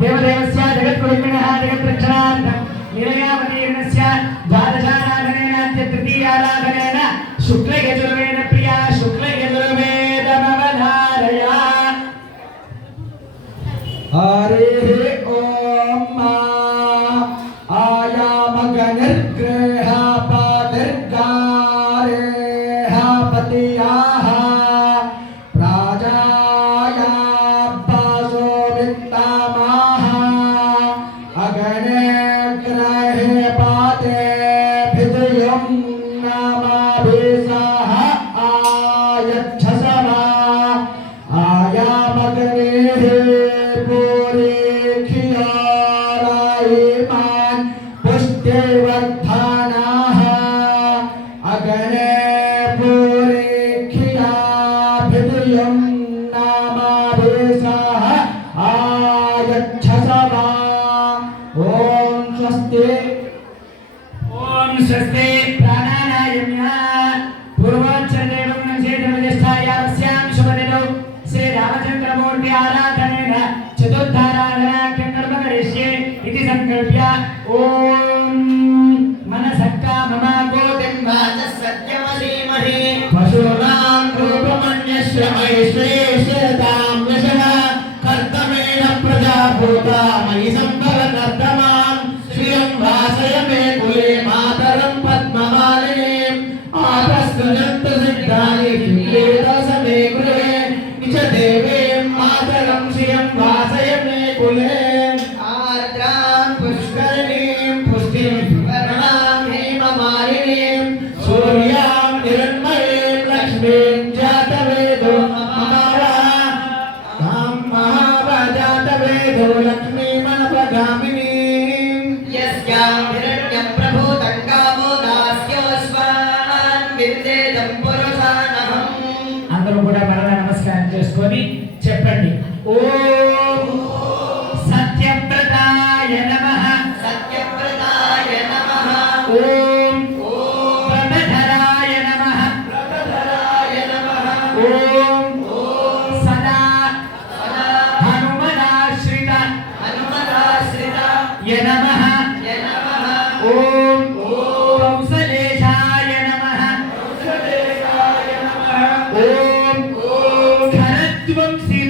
देवदेवस्य जगत्कुलुमिनः जगत्रक्षणार्थं निलयावतीर्णस्य द्वादशाराधनेनाद्य तृतीयाराधनेन शुक्लयजुर्वेद प्रिया शुक्लयजुर्वेदमवधारया हरे ओम आयामगनिर्ग्रह पादर्गारेह पतियाः ओम स्वस्ति प्राणानायम्य पूर्वोच्चदेवं नचेतमजस्थायास्यां शुभदिनौ श्री रामचन्द्रमूर्ति आराधनेन चतुर्थाराधनाख्यं कर्म करिष्ये इति संकल्प्य ओम मनसक्का मम गोतिं वाचः सत्यमसीमहि पशूनां रूपमन्यस्य महेश्वरेश्वरतां वशः कर्तमेन प्रजाभूता मयि सम्भवकर्तमां श्रियं वासय मे कुले मातरं पद्ममालिनीं आपस्तुजन्तसिद्धानि किलेदसमे गृहे निज देवीं मातरं श्रियं वासय मे कुले आर्द्रां पुष्करिणीं पुष्टिं वर्णां हेममालिनीं सूर्यां निरन्मयीं लक्ष्मीं जातवेदो महाजातवेदो लक्ष्मीमनपगामिनी అందరూ కూడా మరలా నమస్కారం చేసుకొని చెప్పండి ఓం సత్యవ్రతాయ నమః సత్యవ్రతాయ నమః ఓం ప్రమధరాయ నమః ప్రమధరాయ నమః ఓం సదా హనుమదాశ్రిత య నమః ఓం కౌసలేశాయ నమః ఓం ఖరద్వంశీ